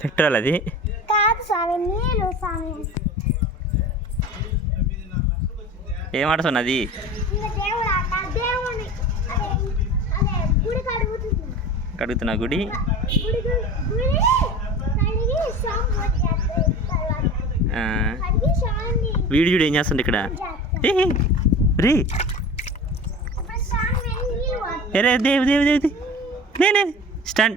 Petrol అది? కాదు స్వామి నీళ్ళు స్వామి. ఏమాడుతుంది అది? కడుగుతున్నా గుడి? వీడు చూడు ఏం చేస్తుంది ఇక్కడ? రే. రే దేవు దేవు దేవు లే స్టాండ్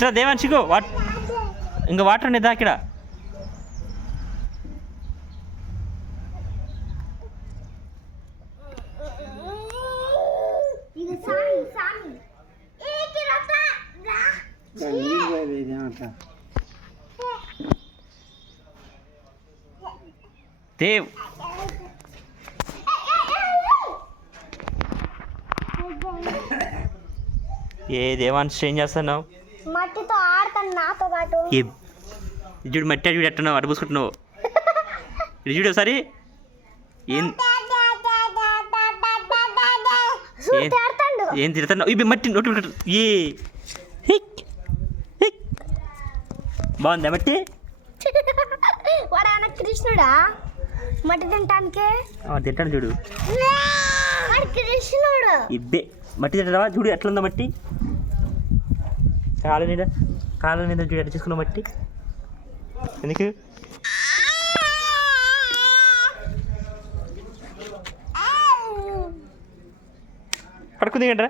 ఇట్లా దేవాంశిగో వాట్. ఇంకా వాటర్ అనేది ఇక్కడ. ఇది సామి సామి. ఏ కిరత రా. దేవ్. ఏ దేవాంశ్ ఏం చేస్తున్నావు? మట్టితో ఆడతాను నాతో పాటు. చూడు మట్టి చూడు ఎట్టున్నావు అటు పూసుకుంటున్నావు. చూడు ఒకసారి. ఏం? ఏం- తిడుతున్నావు ఇవి మట్టి నోటి. ఏ. బాగుందా మట్టి? వాడు ఏమన్నా కృష్ణుడా? మట్టి తినటానికి? ఆ, తింటాను చూడు. కృష్ణుడు. ఇబ్బే. మట్టి తింటావా? చూడు ఎట్లుందో మట్టి? కాళ్ళ మీద కాళ్ళ మీద చూడు ఎట్లా బట్టి ఎందుకు? పడుకుంది ఏంట్రా?